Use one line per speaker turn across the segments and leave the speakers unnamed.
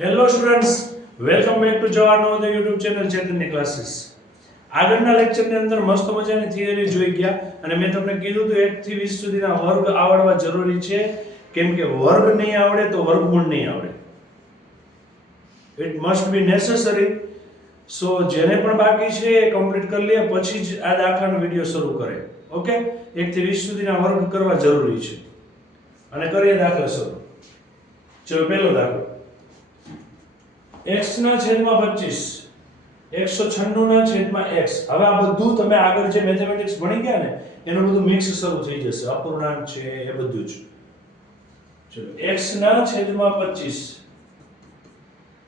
Hello students welcome back to Jawahar Navodaya YouTube channel ચેતનની classes આગળના લેક્ચરની અંદર મસ્ત મજાની થિયરી જોઈ ગયા અને મેં તમને કીધું હતું એકથી વીસ સુધીના વર્ગ આવડવા જરૂરી છે. કેમ કે વર્ગ નહીં આવડે તો વર્ગમૂળ નહીં આવડે. It must be necessary so જેને પણ બાકી છે એ કમ્પ્લીટ કરી લે, પછી જ આ દાખલાનો વીડિયો શરૂ કરે. ઓકે એકથી વીસ સુધીના વર્ગ કરવા જરૂરી છે. અને કરીએ દાખલા શરૂ. ચલો, પહેલો દાખલો. X ના છેદમાં 25 196 ના છેદમાં x હવે આ બધું તમે આગળ જે મેથેમેટિક્સ ભણી ગયા ને, એનું બધું મિક્સ શરૂ થઈ જશે. અપૂર્ણાંક છે, એ બધું જ. ચલો x ના છેદમાં 25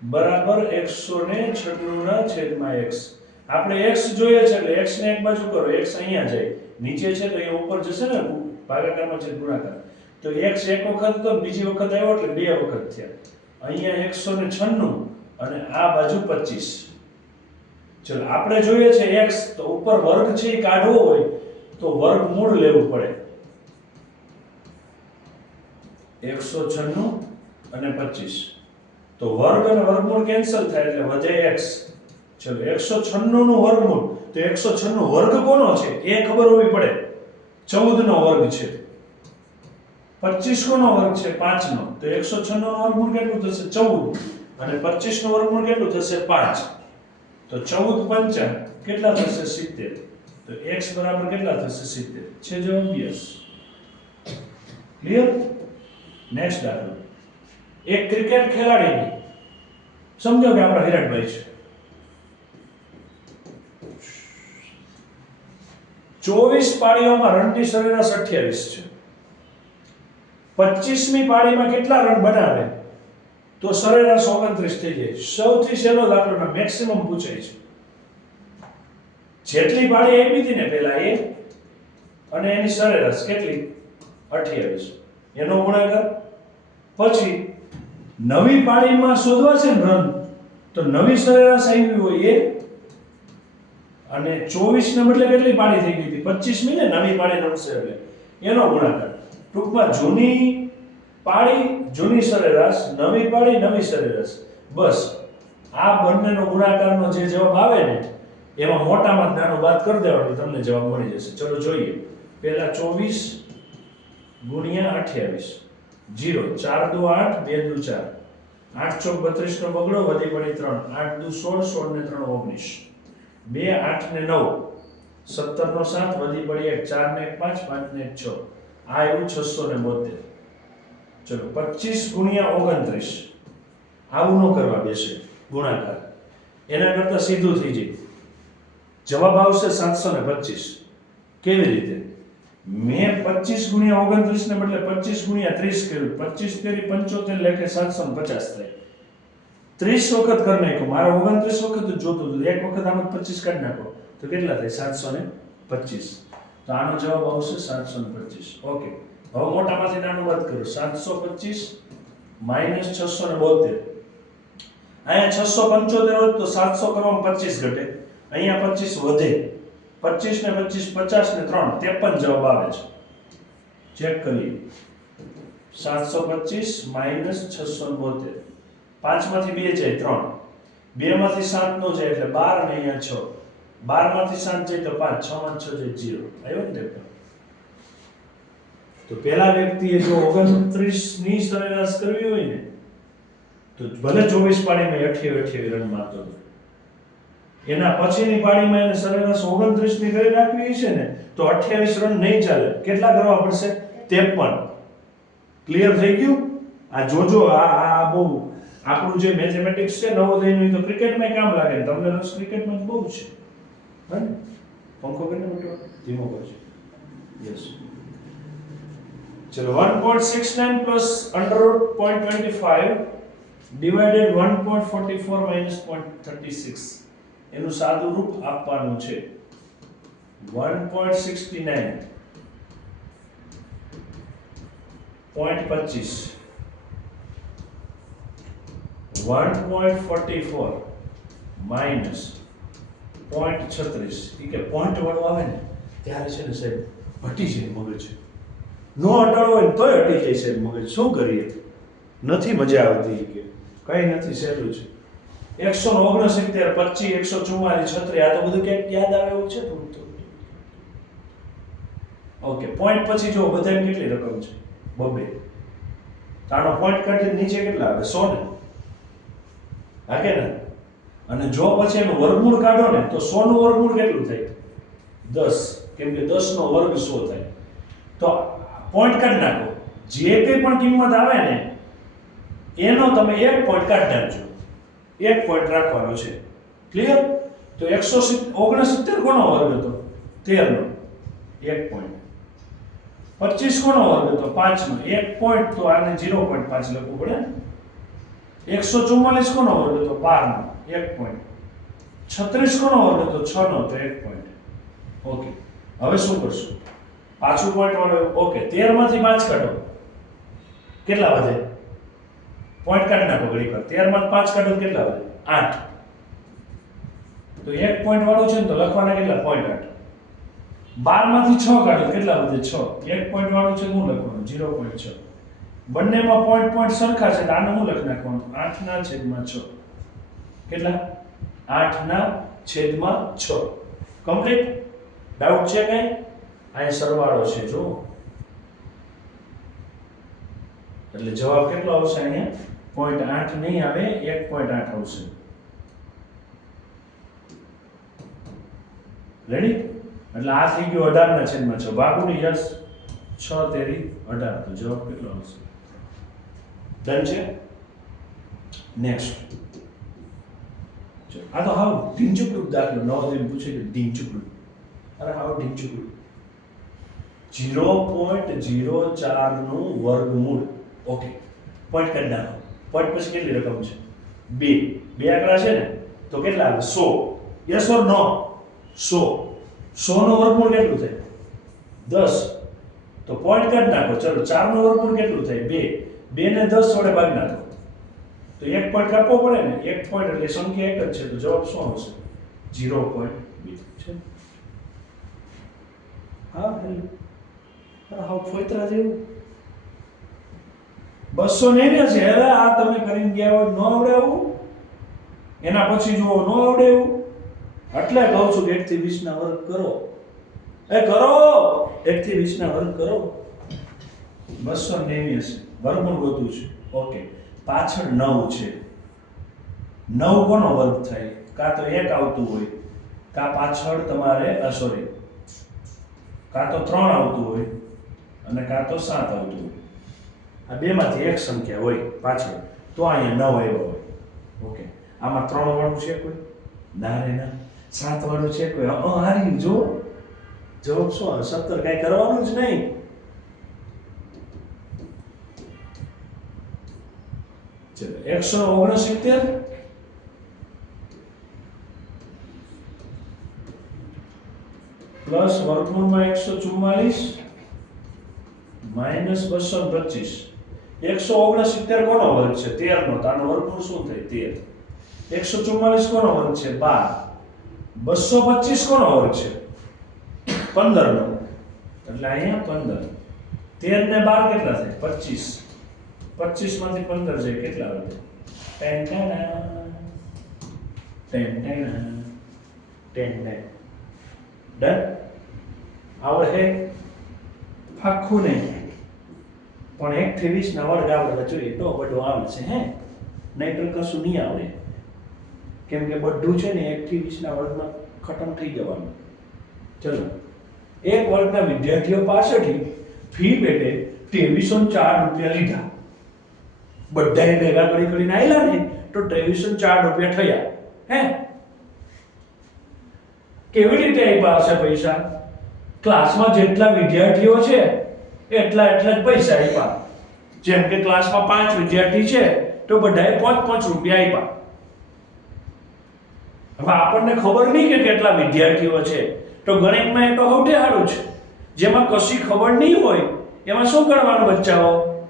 બરાબર 196 ના છેદમાં x આપણે x જોઈએ છે, એટલે x ને એક બાજુ કરો. x અહીંયા જાય. નીચે છે, તો એ ઉપર જશે ને ભાગાકારમાં છે, ગુણાકાર. તો x એક વખત તો બીજી વખત આવ્યો એટલે બે વખત થયા. અહીંયા 196 અને આ બાજુ 25 ચલો, આપણે જોઈએ છે x, તો ઉપર વર્ગ છે એ કાઢવો હોય, તો વર્ગમૂળ લેવું પડે. 196 અને 25 તો વર્ગ અને વર્ગમૂળ કેન્સલ થાય એટલે વધે x. ચલો 196 નું વર્ગમૂળ, તો 196 વર્ગ કોનો છે? એ ખબર હોવી પડે. 14 નો વર્ગ છે. 25 કોનો વર્ગ છે? 5 નો તો 196 નો વર્ગમૂળ કેટલું થશે? 14 અને 25 નો વર્ગમૂળ કેટલું થશે? 5 તો 14 પંચા કેટલા થશે? 70 તો x બરાબર કેટલા થશે? 70 છે જો યસ ક્લિયર નેક્સ્ટ દાખલો. એક ક્રિકેટ ખેલાડીની, સમજો કે આપણા વિરાટભાઈ છે. ચોવીસ પાળીઓમાં રનની સરેરાશ અઠ્યાવીસ છે. પચીસમી પાળીમાં કેટલા રન બનાવે? તો સરેરાશ ઓગણત્રીસ થઈ જાય સૌથી સહેલો દાખલો મેક્સિમમ પૂછાય છે. જેટલી પાળી આપી હતી ને પહેલા એ અને એની સરેરાશ કેટલી? અઠ્યાવીસ. એનો ગુણાકાર. પછી નવી પાળીમાં શોધવા છે ને રન તો નવી સરેરાશ આવી હોય એ અને ચોવીસ ને બદલે કેટલી પાળી થઈ ગઈ હતી? પચીસમી ને નવી પાળી રમશે એટલે. એનો ગુણાકાર. ટૂંકમાં જૂની પાળી જૂની સરેરાશ, નવી પાળી નવી સરેરાશ. બસ, આ બંનેનો ગુણાકારનો જે જવાબ આવે ને, એમાં મોટામાં નાનો બાદ કરી દેવાનો, તમને જવાબ મળી જશે. ચલો જોઈએ. પહેલા ચોવીસ ગુણ્યા અઠ્યાવીસ. જીરો, ચાર દુ આઠ, બે દુ ચાર. આઠ ચોક બત્રીસ નો બગડો, વધી પડી ત્રણ. આઠ દુ સોળ સોળ ને ત્રણ ઓગણીસ. બે, આઠ ને નવ. સત્તર નો સાત, વધી પડી એક, ચાર ને એક, પાંચ પાંચ ને એક, છ. આ એવું છસો ને બોતેર ચલો, પચીસ ગુણ્યા ઓગણત્રીસ. આવું ન કરવા બેસે, ગુણાકાર. એના કરતા સીધું થઈ જાય. જવાબ આવશે સાતસો ને પચીસ. કેવી રીતે? મેં પચીસ ગુણ્યા ઓગણત્રીસ ને બદલે પચીસ ગુણ્યા ત્રીસ કર્યું. પચીસ તેરી પંચોતેર લેખે સાતસો પચાસ થાય. ત્રીસ વખત કરી નાખો મારે ઓગણત્રીસ વખત જોતું હતું. એક વખત આમાં પચીસ કાઢી નાખો. તો કેટલા થાય? સાતસો ને પચીસ. તો આનો જવાબ આવશે સાતસો ને પચીસ. ઓકે. હવે મોટામાંથી નાનું વાત કરો. સાતસો પચીસ માઇનસ છસો ને બોતેર. અહીંયા છસો પંચોતેર હોય તો સાતસો કરવામાં પચીસ ઘટે. અહીંયા પચીસ વધે. પચીસ ને પચીસ, પચાસ ને ત્રણ, ત્રેપન જવાબ આવે છે. ચેક કરીએ. સાતસો પચીસ માઇનસ છસો બોતેર. પાંચમાંથી બે જાય ત્રણ. બે માંથી સાત નો જાય એટલે બાર અને અહીંયા છ. બારમાંથી સાત જાય તો પાંચ, છ માં છ જાય જીરો. આવ્યો ને તો પેલા વ્યક્તિએ જો ઓગણત્રીસની સરેરાશ કરવી હોય ને, તો ભલે ચોવીસ પાણીમાં અઠ્યાવી અઠ્યાવી રન મારતો હતો. એના પછીની પાણીમાં એને સરેરાશ ઓગણત્રીસની કરી નાખવી છે ને, તો અઠ્યાવીસ રન નહીં ચાલે. કેટલા કરવા પડશે? ત્રેપન. ક્લિયર થઈ ગયું? આ જોજો, આ આ બહુ, આપણું જે મેથેમેટિક્સ છે નવોદયનું એ તો ક્રિકેટમાં કામ લાગે તમને રસ ક્રિકેટમાં બહુ છે. પંખો કરીને મોટો ધીમો કરજો યસ ચલો 1.69 plus under root 0.25 divided 1.44 minus 0.36 એનું સાદું રૂપ આપવાનું છે. 1.69 પોઈન્ટ પચીસ. One point forty four minus point છત્રીસ. એ કે પોઈન્ટ વાળું આવે ને, ત્યારે છે ને સાહેબ હટી જાય મગજ. નો હટાડો હોય તોય અટી જાય સાહેબ મગજ. શું કરીએ? નથી મજા આવતી કે. કઈ નથી, સહેલું છે. એકસો ઓગણસિત્તેર, પચીસ, એકસો ચુમ્માલીસ છત્રી આ તો બધું ક્યાંક યાદ આવે એવું છે થોડું ઓકે પોઈન્ટ પછી જો બધાને કેટલી રકમ છે? બબે. તો આનો પોઈન્ટ કાઢી નીચે કેટલા આવે? સો ને. હા કે ને? અને જો પછી એનું વર્ગમૂળ કાઢો ને, તો સો નું વર્ગમૂળ કેટલું થાય? દસ. કેમ કે દસ નો વર્ગ સો થાય. તો પોઈન્ટ કાઢી નાખો. જે કંઈ પણ કિંમત આવે ને, એનો તમે એક પોઈન્ટ કાઢી નાખજો. એક પોઈન્ટ રાખવાનો છે. ક્લિયર તો એકસો ઓગણસિત્તેર કોનો વર્ગ હતો? તેરનો. એક પોઈન્ટ પચીસ કોનો વર્ગ હતો? પાંચનો. એક પોઈન્ટ તો આને ઝીરો પોઈન્ટ પાંચ લખવું પડે. એકસો ચુમ્માલીસ કોનો વર્ગ હતો? બારનો. એક પોઈન્ટ છત્રીસ કોનો વર્ગ હતો? છનો. તો એક પોઈન્ટ ઓકે હવે શું કરશું? પાછું પોઈન્ટ વાળો ઓકે તેરમાંથી પાંચ કાઢો. કેટલા વધે? પોઈન્ટ કાઢી નાખો ઘડી પર તેરમાંથી પાંચ કાઢો કેટલા વધે? આઠ. તો એક પોઈન્ટ વાળું છે ને તો લખવાના કેટલા? પોઈન્ટ આઠ. બારમાંથી છ કાઢો કેટલા વધે છ? એક પોઈન્ટ વાળું છે હું લખવાનું? ઝીરો પોઈન્ટ છ. બંનેમાં પોઈન્ટ પોઈન્ટ સરખા છે આને હું લખી નાખવાનું? આઠના છેદમાં છ. કેટલા? આઠના છેદમાં છ. કમ્પ્લીટ ડાઉટ છે કઈ? અહીં સરવાળો છે જો એટલે જવાબ કેટલો આવશે અહીંયા? પોઈન્ટ આઠ નહીં આવે, એક પોઈન્ટ આઠ આવશે. રેડી એટલે આ થઈ ગયું અઢાર ના છેદમાં છ. બાકુની યસ, છ તેરી અઢાર. તો જવાબ કેટલો આવશે? ડન છે? નેક્સ્ટ આ તો હાવ ઢીંચુકડું દાખલો. નવોદય પૂછે કે ઢીંચુકડું. અરે હાવ ઢીંચુકડું. ઝીરો પોઈન્ટ ઝીરો ચારનું વર્ગમૂળ ઓકે પોઈન્ટ કરી નાખો પોઈન્ટ પછી કેટલી રકમ છે? બે બે આંકડા છે ને તો કેટલા આવે સો યસ ઓર નો સો સો નો વર્ગમૂળ કેટલું થાય? દસ તો પોઈન્ટ કાઢી નાખો ચલો ચાર નો વર્ગમૂળ કેટલું થાય? બે બે ને દસ વડે ભાગ નાખો તો એક પોઈન્ટ કાપવો પડે ને એક પોઈન્ટ એટલે સંખ્યા એક જ છે. તો જવાબ શું આવશે ઝીરો પોઈન્ટ બે છે હા હેલો અરે હાવ ફોતરા જેવું. બસો ને છે. હવે આ તમે કરીને ગયા હોય ન આવડે આવું એના પછી જુઓ, ન આવડે એવું એટલે કહું છું, એક થી વીસ ના વર્ગ કરો. એ કરો! એક થી વીસ ના વર્ગ કરો. બસો નેવ્યાસી વર્ગમૂળ બધું છે. ઓકે પાછળ નવ છે. નવ કોનો વર્ગ થાય? કાં તો એક આવતું હોય. કાં પાછળ તમારે સોરી કાં તો ત્રણ આવતું હોય. અને કાં તો સાત આવતું હોય. આ બેમાંથી એક સંખ્યા હોય પાછળ, તો અહીંયા નવ આવ્યો હોય. ઓકે. આમાં ત્રણ વાળું છે કોઈ? ના રે, ના. સાત વાળું છે કોઈ? હારી, જો. જવાબ શું સત્તર કાંઈ કરવાનું જ નહીં. ચલો, એકસો ઓગણસિત્તેર. પ્લસ વર્ગમૂળમાં એકસો ચુમ્માલીસ માઇનસ બસો પચીસ. એકસો ઓગણસિત્તેર કોનો વર્ગ છે? તેર નો તો આનો વર્ગમૂળ શું થાય? તેર. એકસો ચુમ્માલીસ કોનો વર્ગ છે? બાર. બસો પચીસ કોનો વર્ગ છે? પંદર નો એટલે અહીંયા પંદર. તેર ને બાર કેટલા થાય? પચીસ. પચીસમાંથી પંદર છે કેટલા વધે? Ten ten ten ten ten ten. Done? આવડે? આખું નહીં. પણ એક ત્રેવીસ વીસ ના વર્ગ આવડે જોઈએ તો બધું આવડે છે, હે? નહીં તો કશું નહીં આવડે. કેમ કે બધું છે ને એક ના વર્ગમાં ખતમ થઈ જવાનું. ચલો. એક વર્ગના વિદ્યાર્થીઓ પાસેથી ફી પેટે ત્રેવીસો ચાર રૂપિયા લીધા. બધાએ ભેગા કરી કરીને આવેલા ને, તો ત્રેવીસો ચાર રૂપિયા થયા. હે? કેવી રીતે આપ્યા હશે પૈસા? ક્લાસમાં જેટલા વિદ્યાર્થીઓ છે એટલા એટલા જ પૈસા આપ્યા. જેમ કે ક્લાસમાં પાંચ વિદ્યાર્થી છે, તો બધાએ પાંચ પાંચ રૂપિયા આપ્યા. હવે આપણને ખબર નહીં કે કેટલા વિદ્યાર્થીઓ છે. તો ગણિતમાં એ તો સૌથી સારું છે. જેમાં કશી ખબર નહીં હોય, એમાં શું કરવાનું બચ્ચાઓ?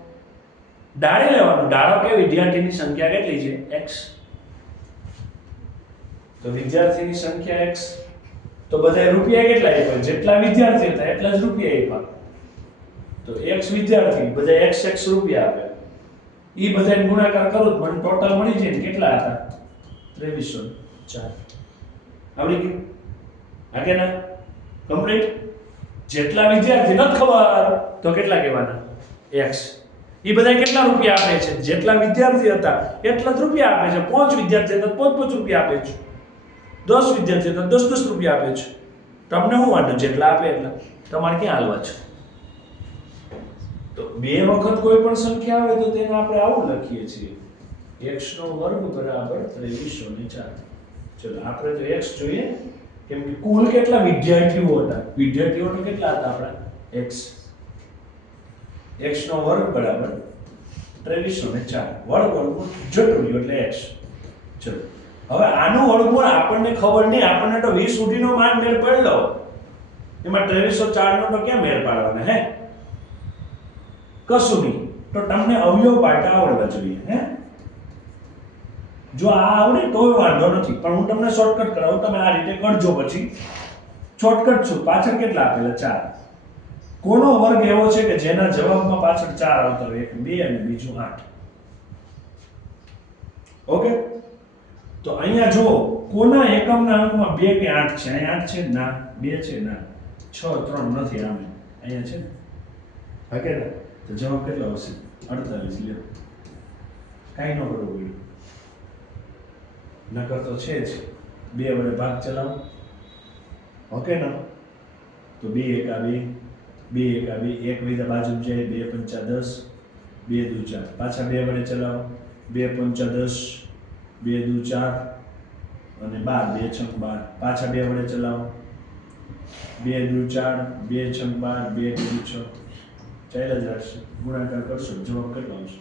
ડાળી લેવાનું. ડાળો કે વિદ્યાર્થીની સંખ્યા કેટલી છે? એક્સ તો વિદ્યાર્થીની સંખ્યા એક્સ તો બધા રૂપિયા કેટલા આપ્યા? જેટલા વિદ્યાર્થી હતા, એટલા જ રૂપિયા આપ્યા. તો એક્સ વિદ્યાર્થી બધા એક્સ x રૂપિયા આપે. એ બધાને ગુણાકાર કરું તો મને ટોટલ મળી જાય ને કેટલા હતા? ત્રેવીસો ચાર. આવડી ગયું? હા કે ના? કમ્પ્લીટ જેટલા વિદ્યાર્થી નથી ખબર તો કેટલા કહેવાના? એક્સ એ બધા કેટલા રૂપિયા આપે છે? જેટલા વિદ્યાર્થી હતા, એટલા જ રૂપિયા આપે છે. પાંચ વિદ્યાર્થી હતા, પાંચ પાંચ રૂપિયા આપે છે. દસ વિદ્યાર્થી હતા, દસ દસ રૂપિયા આપે છે. તમને શું વાંધો? જેટલા આપે એટલા. તમારે ક્યાં હાલવા છે? તો બે વખત કોઈ પણ સંખ્યા આવે તો તેને આપણે આવું લખીએ છીએ. x નો વર્ગ બરાબર ત્રેવીસો ને ચાર. ચલો, આપણે તો x જોઈએ, કેમ કે કુલ કેટલા વિદ્યાર્થીઓ હતા? વિદ્યાર્થીઓ કેટલા હતા આપણા? x. x નો વર્ગ બરાબર ત્રેવીસો ને ચાર. વર્ગ વર્ગમૂળ જટું એટલે x. ચલો, હવે આનું વર્ગમૂળ આપણને ખબર નહીં. આપણને તો 20 સુધીનો માન મેળ પડેલો એમાં ત્રેવીસો ચાર નો તો ક્યાં મેળ પાડવાના, હે? કશું નહીં. તો તમને અવયવ પાડતા આવડવા જોઈએ હે? જો આ આવડે તોય વાંધો નથી. પણ હું તમને શોર્ટકટ કરાવું, તમે આ રીતે કરજો પછી. શોર્ટકટ છું પાછળ કેટલા આપેલા? ચાર. કોનો વર્ગ એવો છે કે જેના જવાબમાં પાછળ ચાર આવતા હોય? એક, બે અને બીજું આઠ. ઓકે તો અહીંયા જુઓ, કોના એકમના અંકમાં બે કે આઠ છે? અહીંયા આઠ છે? ના. બે છે? ના. છ, ત્રણ નથી આમ. અહીંયા છે ને? હા કે ના? તો જવાબ કેટલો આવશે? અડતાલીસ, લ્યો. કાંઈ ન કરવું પડ્યું. નકર તો છે જ. બે વડે ભાગ ચલાવો. ઓકે ન? તો બે એકા બે બે એકા બે, એક વિધા બાજુ જાય, બે પંચા દસ, બે દુ ચાર. પાછા બે વડે ચલાવો. બે પંચા દસ, બે દુ ચાર, અને બાર, બે છંક બાર. પાછા બે વડે ચલાવો. બે દુ ચાર, બે છંક બાર, બે દુ છ ચાલ્યા જ રાખશે. ગુણાકાર કરશો, જવાબ કેટલો આવશે?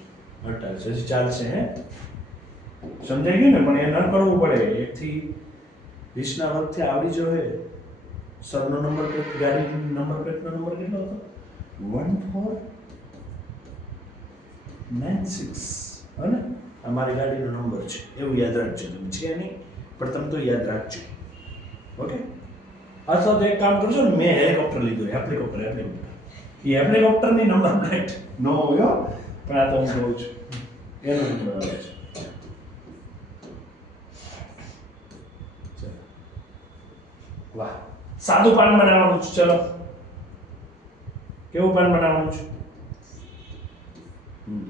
અડતાલીસ. હજી ચાલશે હે? સમજાઈ ગયું ને? પણ એ ન કરવું પડે. એકથી વીસના વર્ગથી આવડી જો હે? સરનો નંબર પ્લેટ ગાડી નંબર પ્લેટનો નંબર કેટલો હતો? One four nine six. હને આ મારી ગાડીનો નંબર છે. એવું યાદ રાખજો. તમે છે નહીં, પણ તમે તો યાદ રાખજો. ઓકે? અથવા તો એક કામ કરજો ને, મેં હેલિકોપ્ટર લીધું હેલિકોપ્ટર હેલિકોપ્ટર એ હેલિકોપ્ટરની નંબર પ્લેટ ન હોય. પણ આ તો હું જોઉં છું એનો નંબર આવે છે વાહ સાદું પાન બનાવવાનું છે ચલો કેવું પાન બનાવવાનું છે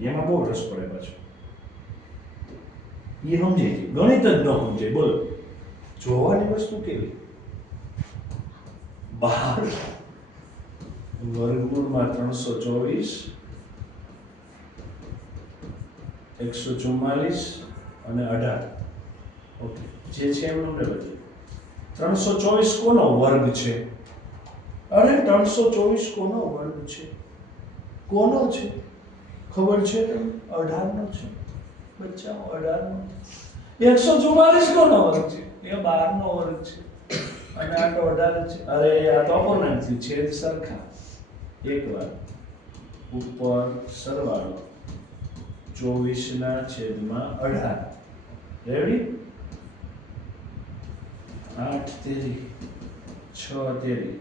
એમાં બહુ રસ પડે પાછો. એ સમજે છે. ગણિત જ ન સમજે. બોલો. જોવાની વસ્તુ કેવી? બાર વર્ગમૂળમાં ત્રણસો ચોવીસ, એકસો ચુમ્માલીસ અને અઢાર. ઓકે, જે છે એમનું બધી ત્રણસો ચોવીસ કોનો વર્ગ છે? અરે, ત્રણસો ચોવીસ કોનો વર્ગ છે? કોનો છે? ખબર છે તમને? અઢારનો છે? બચ્ચાઓ, અઢારનો એકસો ચુમ્માલીસ કોનો વર્ગ છે? એ બારનો વર્ગ છે. અને આ તો અઢાર છે. અરે, આ તો ઓપોનન્ટ છે. છેદ સરખા. એક વાર ઉપર સરવાળો ચોવીસના છેદમાં અઢાર. રેડી આઠ તેરી, છ તેરી.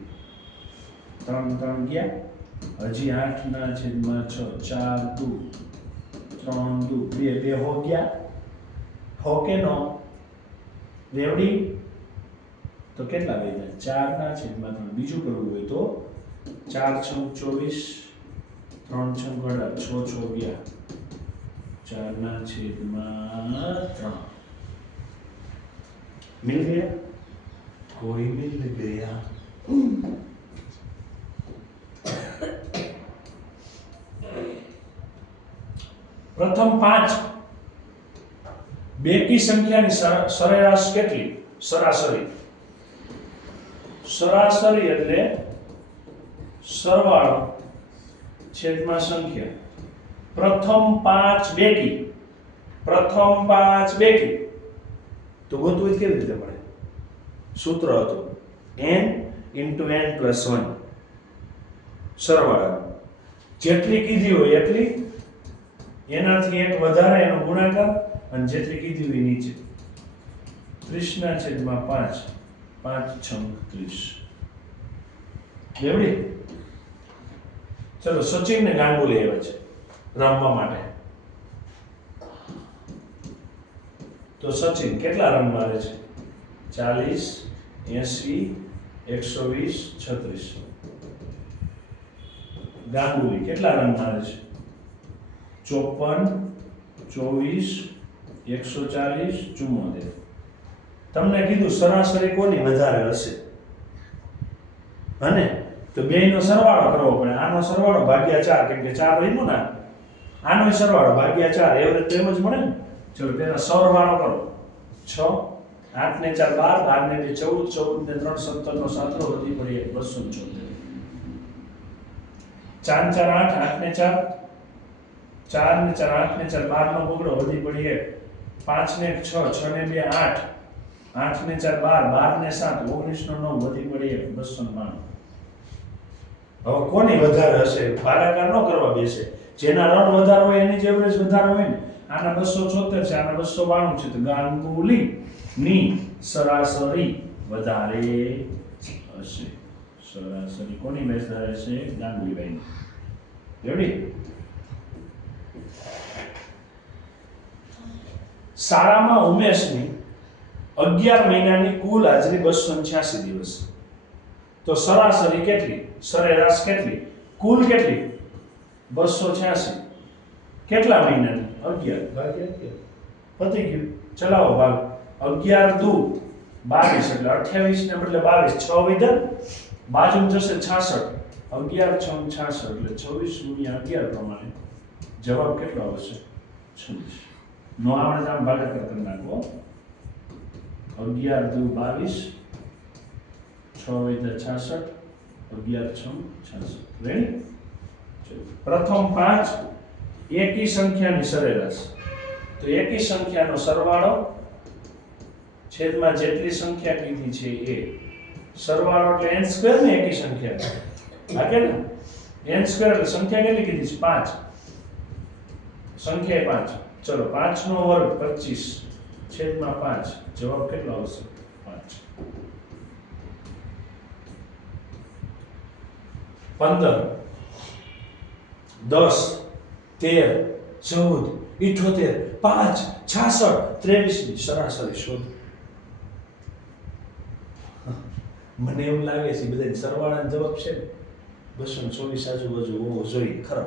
ત્રણ ત્રણ ગયા? હજી આઠના છેદમાં છ, ચાર દુ, ત્રણ દુ. બે બે હો ગયા? હો કે નો? રેવડી તો કેટલા વધ્યા ચારના છેદમાં ત્રણ. બીજું કરવું હોય તો ચાર છ ચોવીસ ત્રણ છ અઢાર છ છ ગયા ચારના છેદમાં ત્રણ મિલ ગયા કોઈ મિલ ગયા પ્રથમ પાંચ બેકી સંખ્યાની સર- સરેરાશ કેટલી સરાસરી સરાસરી એટલે સરવાળો છેદમાં સંખ્યા. પ્રથમ પાંચ બેકી. પ્રથમ પાંચ બેકી. તો ગોતવું કેવી રીતે મળે સૂત્ર હતું. N into N plus one સરવાળા. જેટલી કીધી હોય એટલી. એનાથી એક વધારે એનો ગુણાકાર અને જેટલી કીધી હોય નીચે. ત્રીસના છેદમાં પાંચ. પાંચ છંગ ત્રીસ. બેવડી ચલો સચિન ને ગાંગુલી આવે છે, રમવા માટે. તો સચિન કેટલા રન મારે છે? ચાલીસ, એસી, એકસો વીસ, છત્રીસ. ગાંગુલી કેટલા રન મારે છે? ચોપન, ચોવીસ, એકસો ચાલીસ, ચુમ્મોતેર. તમને કીધું સરાસરી કોની વધારે હશે? અને તો બેયનો સરવાળો કરવો પડે. આનો સરવાળો ભાગ્યા ચાર, કેમ કે ચાર રહ્યું ને? આનો સરવાળો ભાગ્યા ચાર. એવરેજ તો જ મળે ને? ચલો તેના સરવાળો કરો. છ આઠ ને ચાર, બાર બાર ને બે, ચૌદ ચૌદ ને ત્રણ સત્તર નો સાતરો વધી પડી એક બસો ને ચોતેર ચાર ચાર, આઠ આઠ ને ચાર ચાર ને ચાર આઠ ને ચાર બાર નો બોગડો વધી પડી એક પાંચ ને છ છ ને બે, આઠ. આઠ ને ચાર, બાર બાર ને સાત ઓગણીસ નો નવ વધી પડી એક બસો ને બાણું. હવે કોની વધારે હશે? ભાગાકાર ન કરવા બેસે. જેના રન વધારે હોય એની જ એવરેજ વધારે હોય ને. આના બસો છોતેર છે, આના બસો બાણું છે. તો ગાંગુલી ની સરાસરી વધારે હશે. સરાસરી કોની મેચ વધારે હશે ગાંગુલીભાઈની રેડી શાળામાં ઉમેશની અગિયાર મહિનાની કુલ હાજરી બસો છ્યાસી દિવસ. તો સરાસરી કેટલી? સરેરાશ કેટલી? કુલ કેટલી? બસો છ્યાસી. કેટલા મહિનાની? અગિયાર. ભાગ્યા પતી ગયું. ચલાવો ભાગ. અગિયાર દુ. બાવીસ એટલે અઠ્યાવીસ ને બદલે બાવીસ. છ વિધા બાજુ જશે છાસઠ. અગિયાર છ છાસઠ એટલે છવ્વીસ ગુણ્યા અગિયાર પ્રમાણે. જવાબ કેટલો આવશે? છવ્વીસ. નો આપણે આમ ભાગાકાર કરી નાખો અગિયાર દુ બાવીસ. છ વિધા છાસઠ, અગિયાર છ છાસઠ. રેડી પ્રથમ પાંચ એકી સંખ્યાની સરેરાશ. તો એકી સંખ્યાનો સરવાળો છેદમાં જેટલી સંખ્યા કીધી છે એ. સરવાળો એટલે એન સ્ક્વેર ને એકી સંખ્યા લાગે ને? એન સ્ક્વેર એટલે સંખ્યા કેટલી કીધી છે? પાંચ. સંખ્યા પાંચ. ચલો પાંચ નો વર્ગ પચીસ. છેદમાં પાંચ. જવાબ કેટલો આવશે પાંચ પંદર, દસ, તેર, ચૌદ, ઇઠોતેર, પાંચ, છાસઠ ત્રેવીસની સરાસરી, શોધ. મને એવું લાગે છે બધા સરવાળાનો જવાબ છે ને? બસો ને ચોવીસ આજુબાજુ હોવો જોઈએ, ખરો.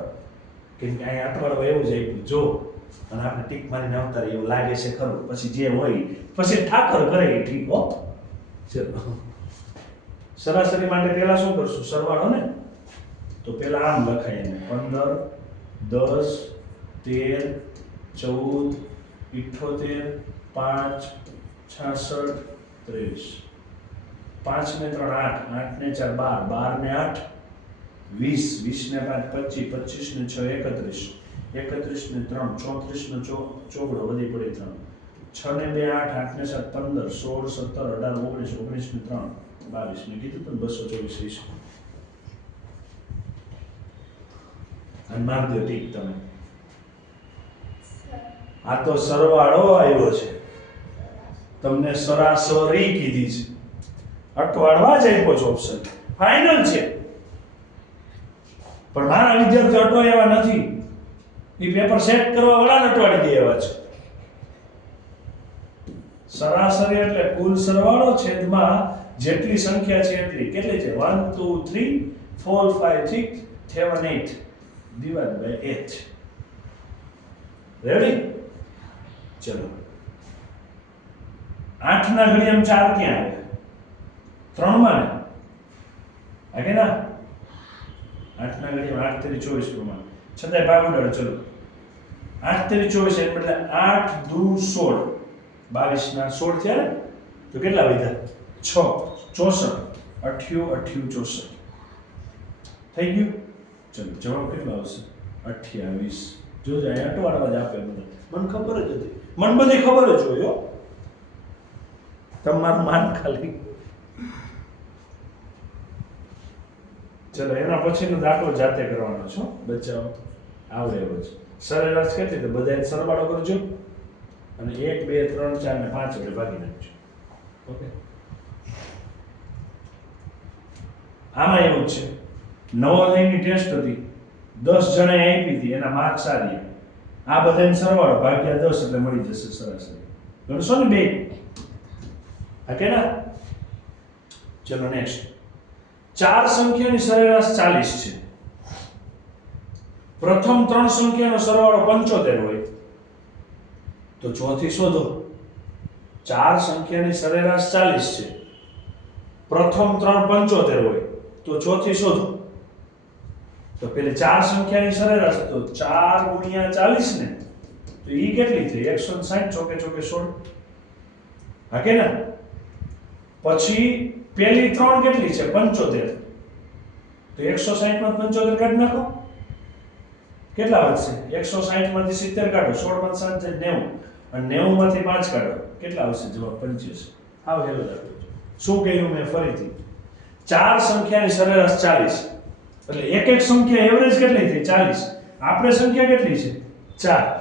કેમ કે અહીંયા અઠવાડિયું એવું જ આપ્યું, જો. અને આપણે ટીક મારીને આવતા એવું લાગે છે, ખરું. પછી જે હોય, પછી ઠાકર કરે એ ઠીક હો. ચલો. સરાસરી માટે પહેલાં શું કરશું? સરવાળો ને? તો પેલા આમ લખાય એને. પંદર, દસ, તેર, ચૌદ ઇઠ્ઠોતેર પાંચ, છાસઠ, ત્રેવીસ. પાંચ ને ત્રણ આઠ આઠ ને ચાર બાર બાર ને આઠ, વીસ. વીસ ને પાંચ, પચીસ પચીસ ને છ, એકત્રીસ. એકત્રીસ ને ત્રણ, ચોત્રીસ ને ચોગડો વધી પડી ત્રણ. છ ને બે આઠ આઠ ને સાત, પંદર, સોળ, સત્તર, અઢાર, ઓગણીસ ઓગણીસ ને ત્રણ, બાવીસ. મેં કીધું પણ બસો ચોવીસ વીસ. અને માર દો ટીક તમે આ તો સરવાળો આવ્યો છે. તમને સરાસરી કીધી છે. અટવાડવા જ આપ્યો છે ઓપ્શન ફાઇનલ છે. પણ મારા વિદ્યાર્થીઓ અટવાય એવા નથી. એ પેપર સેટ કરવા વાળા અટવાડી દે એવા છે. સરાસરી એટલે કુલ સરવાળો છેદમાં જેટલી સંખ્યા છે એટલી. કેટલી છે? One two three four five six seven eight divided by 8 ready ચલો આઠ ના ઘડિયામાં ચાર ક્યાં આવે ત્રણમાં ને આ કે ના આઠ ના ઘડિયામાં આઠ તેરી ચોવીસ પ્રમાણે છતાંય ભાગ ઉડાડો ચલો આઠ તેરી ચોવીસ એટલે બદલે આઠ દુ સોળ બાવીસ ના સોળ થયા ને તો કેટલા વધ્યા છ ચોસઠ અઠ્યું અઠ્યું ચોસઠ થઈ ગયું ચલો જવાબ કેટલો આવશે અઠ્યાવીસ જોજો અહીંયા અટવાડવા જ આપે મને. મને ખબર જ હતી. મને બધી ખબર જ હોય તમારું માન ખાલી. ચલો એના પછીનો દાખલો જાતે કરવાનો છો બચાવો. આવડે એવો છે સરેરાશ કેટલી તો બધાને સરવાળો કરજો. અને એક બે ત્રણ ચાર ને પાંચ વડે ભાગી નાખજો. ઓકે? આમાં એવું જ છે. નવોદયની ટેસ્ટ હતી. દસ જણાએ આપી હતી, એના માર્ક્સ આવ્યા આ બધાને સરવાળો, ભાગ્યા દસ એટલે મળી જશે સરાસરી ગણશો ને બે? હા કે ના ચલો નેક્સ્ટ ચાર સંખ્યાની સરેરાશ ચાલીસ છે. પ્રથમ ત્રણ સંખ્યાનો સરવાળો પંચોતેર હોય. તો ચોથી શોધો. ચાર સંખ્યાની સરેરાશ ચાલીસ છે. પ્રથમ ત્રણ પંચોતેર હોય. તો ચોથી શોધો. તો પેલી ચાર સંખ્યાની સરેરાશ તો ચાર ગુણ્યા ચાલીસ ને તો એ કેટલી થઈ? એકસો ને સાઠ ચોકે ચોકે સોળ. હા કે ના? પછી પેલી ત્રણ કેટલી છે? પંચોતેર. તો એકસો સાઠમાં પંચોતેર કાઢી નાખો. કેટલા વધશે? એકસો સાઠમાંથી સિત્તેર કાઢો. સોળમાં સાત છે નેવું. અને નેવું માંથી પાંચ કાઢો. કેટલા આવશે? જવાબ પંચ્યાસી. હેલો શું કહ્યું મેં? ફરીથી. ચાર સંખ્યાની સરેરાશ ચાલીસ. એટલે એક એક સંખ્યા એવરેજ કેટલી થઈ? ચાલીસ. આપણે સંખ્યા કેટલી છે? ચાર.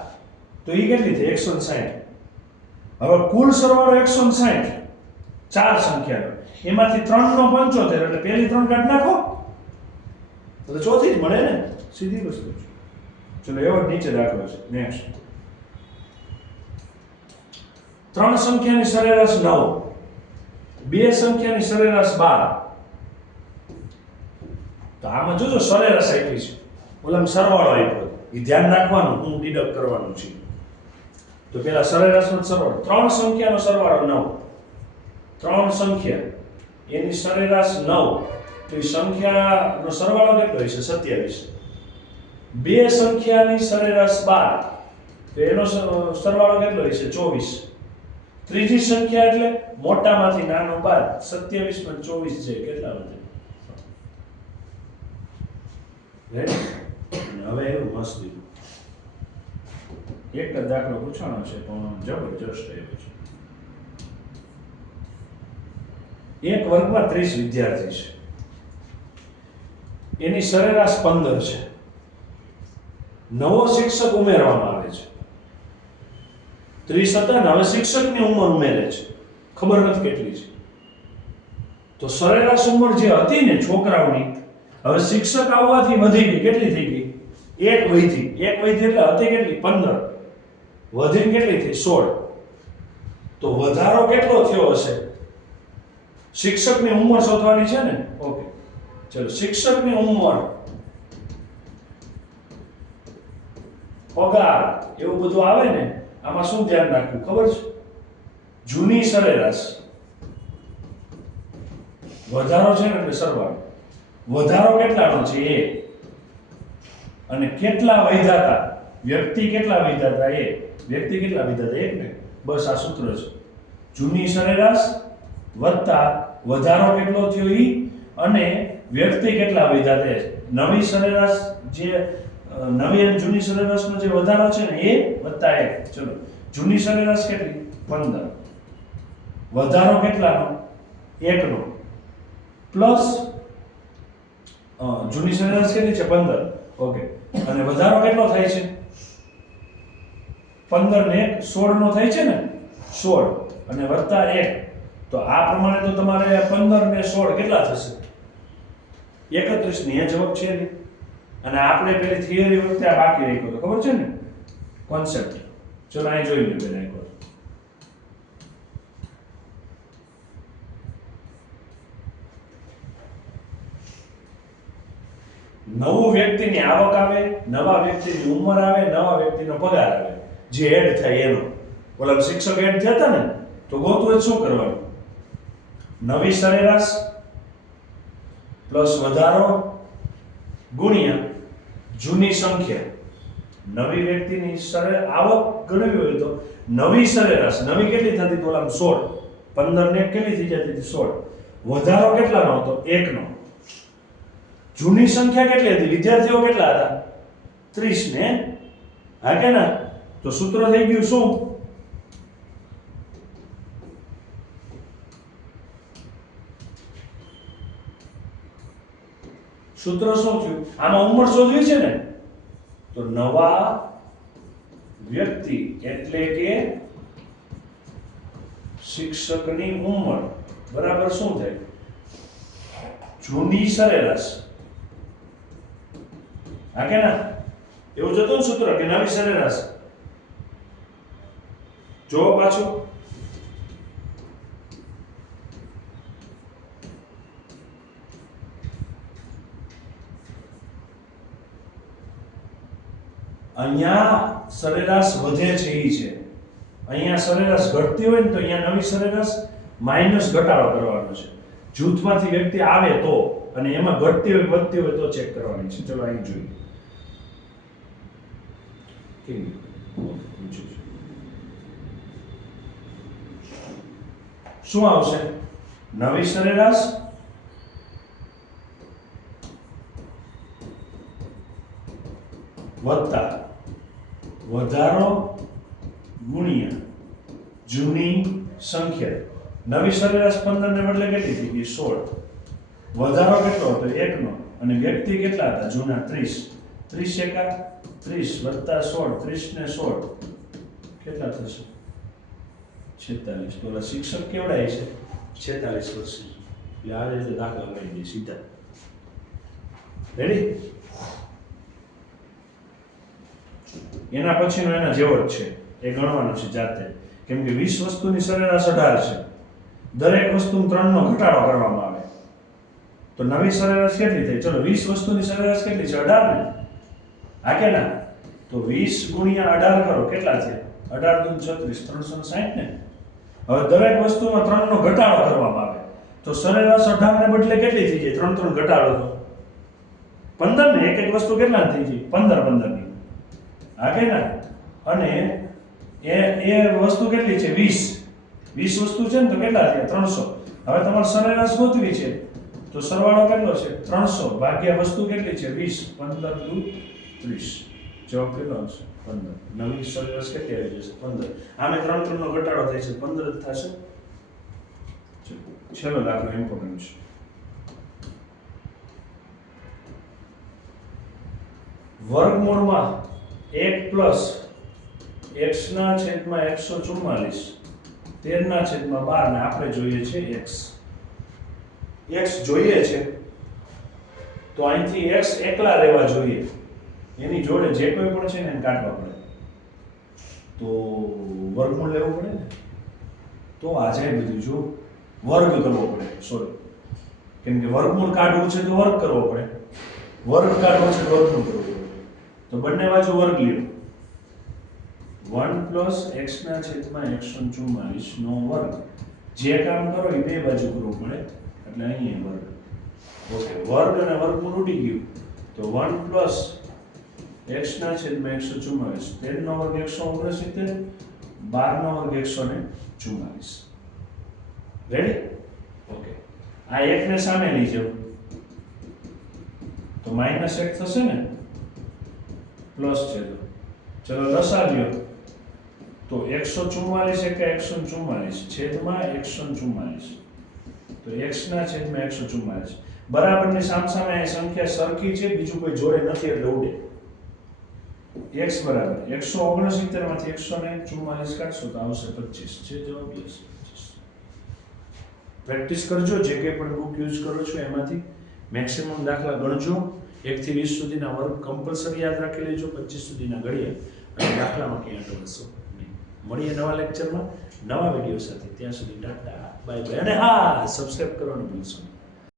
તો એ કેટલી થઈ? એકસો સાઠ. હવે કુલ સરવાળો એકસો સાઠ. ચાર સંખ્યા એમાંથી ત્રણ નો પંચોતેર, એટલે પહેલી ત્રણ કાઢ નાખો. એટલે ચોથી જ મળે ને? સીધી વસ્તુ છે. ચલો, એવો નીચે દાખલો છે. નેક્સ્ટ ત્રણ સંખ્યાની સરેરાશ નવ. બે સંખ્યાની સરેરાશ બાર. તો આમાં જોજો સરેરાશ આપી છે. ઓલામાં સરવાળો આપ્યો. એ ધ્યાન રાખવાનું, હું ડિડક્ટ કરવાનું છે. તો પેલા સરેરાશનો સરવાળો. ત્રણ સંખ્યાનો સરવાળો નવ. ત્રણ સંખ્યા. એની સરેરાશ નવ. તો એ સંખ્યાનો સરવાળો કેટલો હશે સત્યાવીસ. બે સંખ્યાની સરેરાશ બાર. તો એનો સરવાળો કેટલો હશે ચોવીસ. ત્રીજી સંખ્યા એટલે મોટામાંથી નાનો બાદ સત્યાવીસ પણ ચોવીસ છે. કેટલા વધે Ready? અને હવે એવું મસ્ત દીધું એક જ દાખલો પૂછવાનો છે, પણ જબરજસ્ત એવો છે. એક વર્ગમાં ત્રીસ વિદ્યાર્થી છે. એની સરેરાશ પંદર છે. નવો શિક્ષક ઉમેરવામાં આવે છે. ત્રીસ હતા ને હવે શિક્ષકની ઉંમર ઉમેરે છે. ખબર નથી કેટલી છે. તો સરેરાશ ઉંમર જે હતી ને છોકરાઓની હવે શિક્ષક આવવાથી વધી ગઈ. કેટલી થઈ ગઈ? એક વૈધી એક વૈધી એટલે હતી કેટલી? પંદર. વધીને કેટલી થઈ? સોળ. તો વધારો કેટલો થયો હશે? શિક્ષકની ઉંમર શોધવાની છે ને? ઓકે. ચલો, શિક્ષકની ઉંમર. પગાર. એવું બધું આવે ને, આમાં શું ધ્યાન રાખવું? ખબર છે? જૂની સરેરાશ. વધારો છે ને એટલે સરવાળો. વધારો કેટલાનો છે? એ અને કેટલા વૈધાતા વ્યક્તિ કેટલા વૈધાતા એ વ્યક્તિ કેટલા વૈધાતા એક ને. બસ આ સૂત્ર છે. જૂની સરેરાશ વત્તા વધારો કેટલો થયો એ અને વ્યક્તિ કેટલા વૈધાતા છે નવી સરેરાશ જે નવી અને જૂની સરેરાશનો જે વધારો છે ને, એ વત્તા એક. ચલો. જૂની સરેરાશ કેટલી? પંદર. વધારો કેટલાનો? એકનો. પ્લસ જૂની સરેરાશ કેટલી છે પંદર? ઓકે અને વધારો કેટલો થાય છે? પંદર ને એક, સોળ નો થાય છે ને? સોળ. અને વત્તા એક. તો આ પ્રમાણે તો તમારે પંદર ને સોળ કેટલા થશે? એકત્રીસ એ જવાબ છે ને અને આપણે પેલી થિયરી વખતે આ બાકી રાખ્યો તો ખબર છે ને? કોન્સેપ્ટ ચલો અહીં જોઈ લઈએ પેલા એકવાર નવું વ્યક્તિની આવક આવે, નવા વ્યક્તિની ઉંમર આવે, નવા વ્યક્તિનો પગાર આવે. જે એડ થાય એનો. ઓલા શિક્ષક એડ થયા હતા ને, તો ગોતું હોય શું કરવાનું? નવી સરેરાશ પ્લસ વધારો ગુણ્યા જૂની સંખ્યા. નવી વ્યક્તિની સરે, આવક ગણવી હોય તો નવી સરેરાશ, નવી કેટલી થતી તો ઓલામાં સોળ? પંદર ને કેટલી થઈ જતી હતી સોળ? વધારો કેટલાનો હતો? એકનો. જૂની સંખ્યા કેટલી હતી? વિદ્યાર્થીઓ કેટલા હતા? ત્રીસ ને? હા કે ના? તો સૂત્ર થઈ ગયું શું? સૂત્ર શું થયું? આમાં ઉંમર શોધવી છે ને? તો નવા વ્યક્તિ એટલે કે શિક્ષકની ઉંમર. બરાબર શું થાય? જૂની સરેરાશ. હા કે ના એવું જતું સૂત્ર કે નવી સરેરાશ. જો પાછું. અહીંયા સરેરાશ વધે છે એ છે. અહીંયા સરેરાશ ઘટતી હોય ને તો અહીંયા નવી સરેરાશ માઇનસ ઘટાડો કરવાનો છે. જૂથમાંથી વ્યક્તિ આવે તો અને એમાં ઘટતી હોય, વધતી હોય તો ચેક કરવાની છે. ચલો, અહીં જોઈએ? શું આવશે? નવી સરેરાશ? વત્તા. વધારો ગુણ્યા જૂની સંખ્યા. નવી સરેરાશ પંદર ને બદલે કેટલી થઈ ગઈ? સોળ. વધારો કેટલો હતો? એકનો. અને વ્યક્તિ કેટલા હતા? જૂના ત્રીસ. ત્રીસ એકા? ત્રીસ વત્તા સોળ. ત્રીસ ને સોળ. કેટલા થશે? છેતાલીસ. તો ઓલા શિક્ષક કેવડાય છે? છેતાલીસ વર્ષ. એટલે આ રીતે દાખલા કરી દઈએ સીધા. રેડી એના પછીનો એના જેવો જ છે. એ ગણવાનો છે જાતે. કેમ કે વીસ વસ્તુની સરેરાશ અઢાર છે. દરેક વસ્તુ ત્રણનો ઘટાડો કરવામાં તો નવી સરેરાશ કેટલી થઈ? ચલો, વીસ વસ્તુની સરેરાશ કેટલી છે? અઢાર ને હા કે ના તો વીસ ગુણ્યા અઢાર કરો, કેટલા છે? અઢાર દુ છત્રીસ, ત્રણસો સાહીઠ ને હવે દરેક વસ્તુમાં ત્રણનો ઘટાડો કરવામાં આવે. તો સરેરાશ અઢાર ને બદલે કેટલી થઈ જાય ત્રણ ત્રણ ઘટાડો તો પંદર ને એક એક વસ્તુ કેટલા થઈ જાય પંદર પંદરની હા કે ના અને એ એ વસ્તુ કેટલી છે? વીસ. વીસ વસ્તુ છે ને તો કેટલા થયા? ત્રણસો. હવે તમારે સરેરાશ ગોતવી છે. તો સરવાળો કેટલો છે? ત્રણસો. ભાગ્યા વસ્તુ કેટલી છે? વીસ. પંદર દુ ત્રીસ. જવાબ કેટલો આવશે? પંદર. નવી સરેરાશ કેટલી આવી જશે? પંદર. આમે ત્રણ ત્રણનો ઘટાડો થાય છે. પંદર જ થશે. છેલ્લો દાખલો ઇમ્પોર્ટન્ટ છે. વર્ગમૂળમાં એક પ્લસ એક્સના છેદમાં એકસો ચુમ્માલીસ તેરના છેદમાં બાર ને આપણે જોઈએ છે એક્સ. એક્સ જોઈએ છે, તો અહીંથી એક્સ એકલા રહેવા જોઈએ. એની જોડે જે કોઈ પણ છે ને એને કાઢવા પડે. તો વર્ગમૂળ લેવું પડે ને? તો આ જાય બધું જો વર્ગ કરવો પડે સોરી કેમ કે વર્ગમૂળ કાઢવું છે તો વર્ગ કરવો પડે. વર્ગ કાઢવો છે તો વર્ગમૂળ કરવું પડે. તો બંને બાજુ વર્ગ લ્યો. વન પ્લસ એક્સના છેદમાં એકસો ચુમ્માલીસ નો વર્ગ. જે કામ કરો એ બે બાજુ કરવું પડે. એટલે અહીંયા વર્ગ. ઓકે, વર્ગ અને વર્ગમૂળ ઉડી ગયું. તો વન પ્લસ એક્સના છેદમાં એકસો ચુમ્માલીસ તેરનો વર્ગ એકસો ઓગણસિત્તેર, બારનો વર્ગ એકસો ને ચુમ્માલીસ રેડી ઓકે આ એકને સામે લઈ જાઓ તો માઇનસ એક થશે ને? પ્લસ છે તો. ચલો લસા લ્યો તો એકસો ચુમ્માલીસ એકા એકસો ચુમ્માલીસ છેદમાં એકસો ચુમ્માલીસ તો એક્સના છેદમાં એકસો ચુમ્માલીસ બરાબરની સામસામે સંખ્યા સરખી છે, બીજું કોઈ જોડે નથી એટલે ઉડે. એક્સ બરાબર. એકસો ઓગણસિત્તેરમાંથી એકસો ને ચુમ્માલીસ કાઢશો તો આવશે પચીસ. છે જવાબ પ્રેક્ટિસ કરજો, જે કંઈ પણ બુક યુઝ કરો છો એમાંથી. મેક્સિમમ દાખલા ગણજો. એકથી વીસ સુધીના વર્ગ કમ્પલસરી યાદ રાખી લેજો, પચીસ સુધીના ઘડિયા. અને દાખલામાં ક્યાં અટવશો નહીં. મળીએ નવા લેક્ચરમાં નવા વીડિયો સાથે. ત્યાં સુધી ટાટા. Bye bye. અને હા સબસ્ક્રાઈબ કરવાનું ભૂલશો નહીં.